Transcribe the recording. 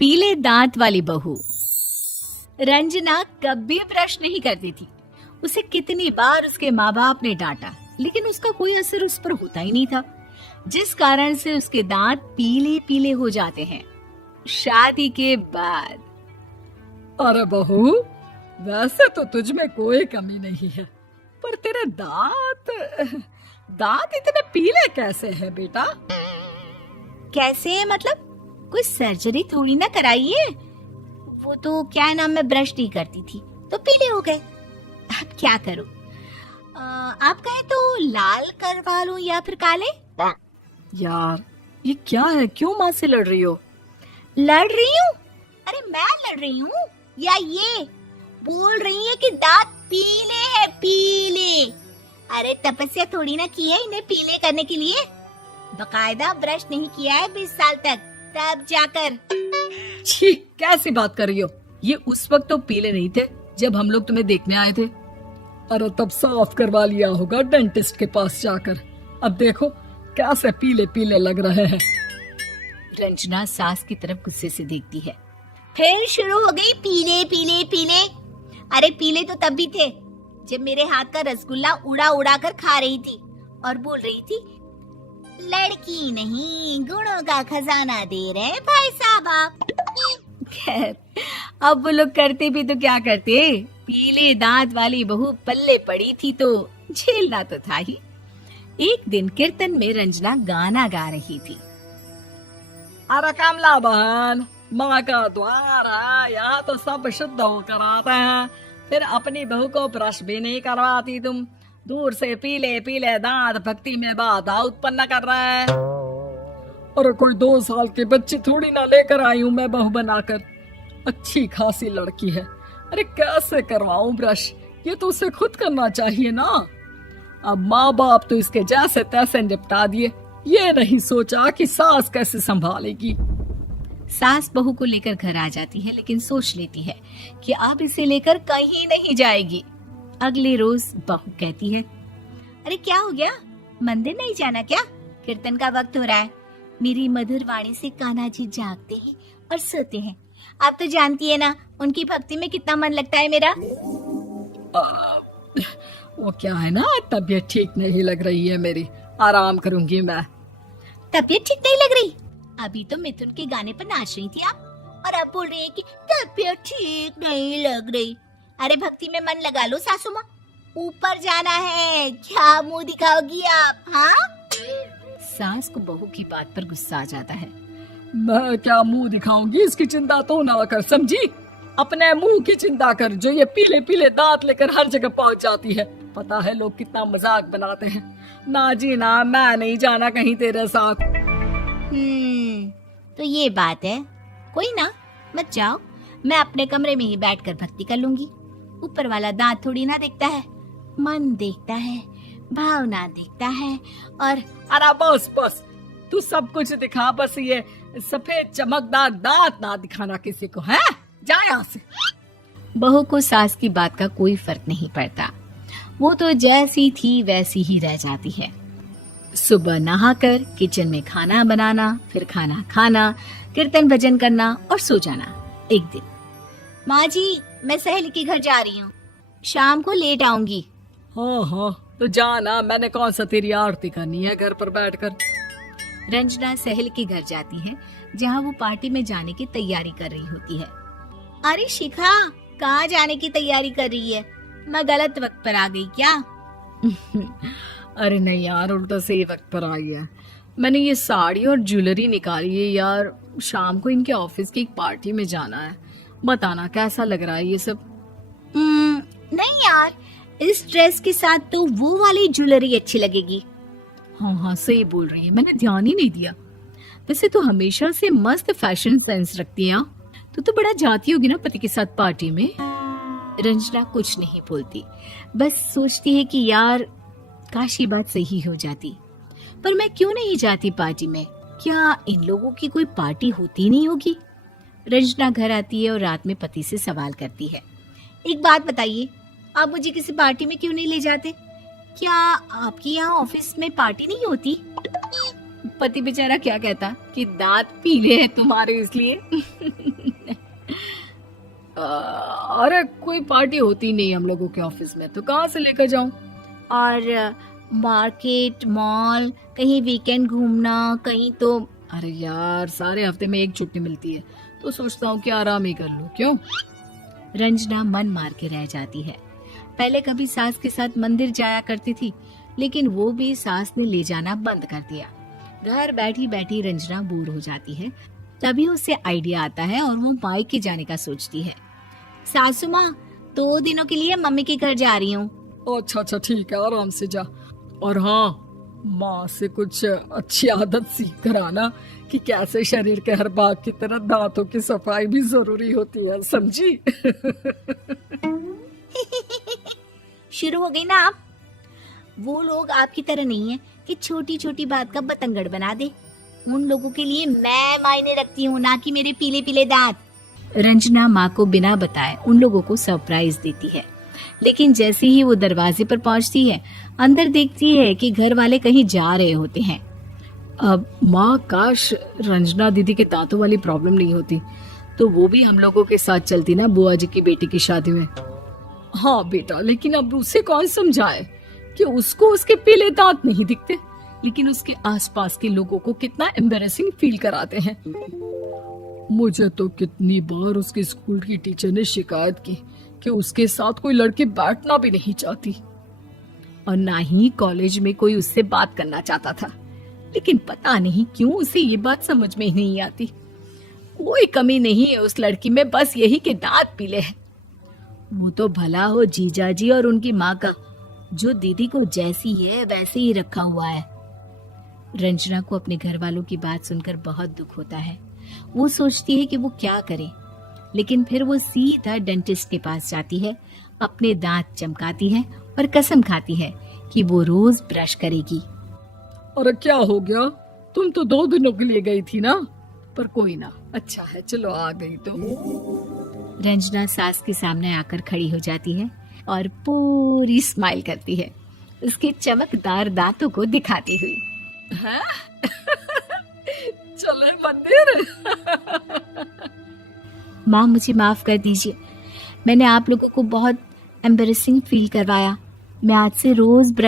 पीले दांत वाली बहू। रंजना कभी ब्रश नहीं करती थी। उसे कितनी बार उसके माँ बाप ने डांटा, लेकिन उसका कोई असर उस पर होता ही नहीं था, जिस कारण से उसके दांत पीले पीले हो जाते हैं। शादी के बाद अरे बहू, वैसे तो तुझ में कोई कमी नहीं है, पर तेरे दांत इतने पीले कैसे हैं बेटा? कैसे मतलब? कोई सर्जरी थोड़ी ना कराइए। वो तो क्या नाम, मैं ब्रश नहीं करती थी तो पीले हो गए। अब क्या करूं? आप कहें तो लाल करवा लूं या फिर काले? यार ये क्या है, क्यों माँ से लड़ रही हो? लड़ रही हूँ? अरे मैं लड़ रही हूँ या ये बोल रही है कि दांत पीले हैं, पीले। अरे तपस्या थोड़ी ना की है इन्हें पीले करने के लिए। बकायदा ब्रश नहीं किया है 20 साल तक, तब जाकर। छी, कैसी बात कर रही हो? ये उस वक्त तो पीले नहीं थे जब हम लोग तुम्हें देखने आए थे। अरे तब साफ करवा लिया होगा डेंटिस्ट के पास जाकर। अब देखो कैसे पीले पीले लग रहे हैं। रंजना सास की तरफ गुस्से से देखती है। फिर शुरू हो गई पीले पीले पीले। अरे पीले तो तब भी थे जब मेरे हाथ का रसगुल्ला उड़ा उड़ा कर खा रही थी और बोल रही थी, लड़की नहीं गुणों का खजाना दे रहे भाई साहब आप। खैर, अब वो लोग करते भी तो क्या करते, पीले दांत वाली बहू पल्ले पड़ी थी तो झेलना तो था ही। एक दिन कीर्तन में रंजना गाना गा रही थी। अरे कमला बहन, माँ का द्वार है, यहाँ तो सब शुद्ध होकर आते हैं, फिर अपनी बहू को ब्रश भी नहीं करवाती तुम। दूर से पीले पीले दांत भक्ति में बाधा उत्पन्न कर रहे हैं। और कोई 2 साल के बच्चे थोड़ी ना लेकर आई हूँ मैं बहू बनाकर। अच्छी खासी लड़की है, अरे कैसे करवाऊं ब्रश? ये तो उसे खुद करना चाहिए ना। अब माँ बाप तो इसके जैसे तैसे निपटा दिए, ये नहीं सोचा कि सास कैसे संभालेगी। सास बहू को लेकर घर आ जाती है, लेकिन सोच लेती है कि अब इसे लेकर कहीं नहीं जाएगी। अगले रोज बहू कहती है, अरे क्या हो गया, मंदिर नहीं जाना क्या? कीर्तन का वक्त हो रहा है। मेरी मधुर वाणी से कान्हा जी जागते हैं और सोते हैं। आप तो जानती है ना उनकी भक्ति में कितना मन लगता है मेरा। वो क्या है ना, तबीयत ठीक नहीं लग रही है मेरी, आराम करूंगी मैं। तबीयत ठीक नहीं लग रही? अभी तो मिथुन के गाने पर नाच रही थी आप, और अब बोल रही है कि तबीयत ठीक नहीं लग रही। अरे भक्ति में मन लगा लो सासू माँ, ऊपर जाना है, क्या मुंह दिखाओगी आप? हाँ? सास को बहू की बात पर गुस्सा आ जाता है। मैं क्या मुंह दिखाऊंगी, इसकी चिंता तो ना कर, समझी? अपने मुंह की चिंता कर, जो ये पीले पीले दांत लेकर हर जगह पहुंच जाती है। पता है लोग कितना मजाक बनाते हैं। ना जी ना, मैं नहीं जाना कहीं तेरे साथ। तो ये बात है। कोई ना, मत जाओ, मैं अपने कमरे में ही बैठकर भक्ति कर लूंगी। ऊपर वाला दांत थोड़ी ना देखता है, मन देखता है, भावना देखता है। और अरे बस बस, तू सब कुछ दिखा, बस ये सफेद चमकदार दांत ना दिखाना किसी को, है? जा यहाँ से। बहू को सास की बात का कोई फर्क नहीं पड़ता, वो तो जैसी थी वैसी ही रह जाती है। सुबह नहाकर किचन में खाना बनाना, फिर खाना खाना, कीर्तन भजन करना और सो जाना। एक दिन, माँ जी मैं सहेली के घर जा रही हूँ, शाम को लेट आऊंगी। हाँ हाँ तो जाना, मैंने कौन सा तेरी आरती करनी है घर पर बैठकर। रंजना सहेली के घर जाती है, जहाँ वो पार्टी में जाने की तैयारी कर रही होती है। अरे शिखा, कहाँ जाने की तैयारी कर रही है? मैं गलत वक्त पर आ गई क्या? अरे नहीं यार, उल्टा सही वक्त पर आई है। मैंने ये साड़ी और ज्वेलरी निकाली है यार, शाम को इनके ऑफिस की एक पार्टी में जाना है। बताना कैसा लग रहा है ये सब? नहीं यार, इस ड्रेस के साथ तो वो वाली ज्वेलरी अच्छी लगेगी। हाँ हाँ सही बोल रही है, मैंने ध्यान ही नहीं दिया। वैसे तो हमेशा से मस्त फैशन सेंस रखती है। तो बड़ा जाती होगी ना पति के साथ पार्टी में। रंजना कुछ नहीं बोलती, बस सोचती है कि यार काश ये बात सही हो जाती, पर मैं क्यों नहीं जाती पार्टी में? क्या इन लोगों की कोई पार्टी होती नहीं होगी? रंजना घर आती है और रात में पति से सवाल करती है, एक बात बताइए, आप मुझे किसी पार्टी में क्यों नहीं ले जाते? क्या आपके यहाँ ऑफिस में पार्टी नहीं होती? पति बेचारा क्या कहता कि दांत पीले हैं तुम्हारे इसलिए। अरे कोई पार्टी होती नहीं हम लोगों के ऑफिस में, तो कहाँ से लेकर जाऊं? और मार्केट, मॉल, कहीं वीकेंड घूमना, कहीं तो। अरे यार सारे हफ्ते में एक छुट्टी मिलती है, तो सोचता हूँ कि आराम ही कर लूं। क्यों? रंजना मन मार के रह जाती है। पहले कभी सास के साथ मंदिर जाया करती थी, लेकिन वो भी सास ने ले जाना बंद कर दिया। घर बैठी बैठी रंजना बोर हो जाती है। तभी उसे आइडिया आता है और वो मायके जाने का सोचती है। सासू माँ, 2 दिनों के लिए मम्मी के घर जा रही हूँ। अच्छा अच्छा ठीक है, आराम से जा। और हाँ, माँ से कुछ अच्छी आदत सीख कर आना कि कैसे शरीर के हर भाग की तरह दांतों की सफाई भी जरूरी होती है, समझी? शुरू हो गई ना आप। वो लोग आपकी तरह नहीं है कि छोटी छोटी बात का बतंगड़ बना दे। उन लोगों के लिए मैं मायने रखती हूँ, ना कि मेरे पीले पीले दांत। रंजना माँ को बिना बताए उन लोगों को सरप्राइज देती है, लेकिन जैसे ही वो दरवाजे पर पहुंचती है, अंदर देखती है कि घर वाले कहीं जा रहे होते हैं। अब माँ, काश रंजना दीदी के दांतों वाली प्रॉब्लम नहीं होती, तो वो भी हम लोगों के साथ चलती ना बुआ जी की बेटी की शादी में। हाँ बेटा, लेकिन अब उसे कौन समझाए कि उसको उसके पीले दांत नहीं दिखते, लेकिन उसके आसपास के लोगों को कितना एम्बैरेसिंग फील कराते हैं। मुझे तो कितनी बार उसके स्कूल की टीचर ने शिकायत की कि उसके साथ कोई लड़की बैठना भी नहीं चाहती, और ना ही कॉलेज में कोई उससे बात करना चाहता था। लेकिन पता नहीं क्यों उसे ये बात समझ में ही नहीं आती। कोई कमी नहीं है उस लड़की में, बस यही कि दांत पीले हैं। वो तो भला हो जीजा जी और उनकी माँ का, जो दीदी को जैसी है वैसे ही रखा हुआ है। रंजना को अपने घर वालों की बात सुनकर बहुत दुख होता है। वो सोचती है कि वो क्या करे, लेकिन फिर वो सीधा डेंटिस्ट के पास जाती है, अपने दांत चमकाती है और कसम खाती है कि वो रोज ब्रश करेगी। अरे क्या हो गया? तुम तो 2 दिनों के लिए गई थी ना, पर कोई ना, अच्छा है, चलो आ गई तो। रंजना सास के सामने आकर खड़ी हो जाती है और पूरी स्माइल करती है, उसके चमकदार दांतों को दिखाती हुई। हैं? चले मंदिर? माँ, मुझे माफ कर दीजिए, मैंने आप लोगों को बहुत एम्बैरेसिंग फील करवाया। मैं आज से रोज ब्रश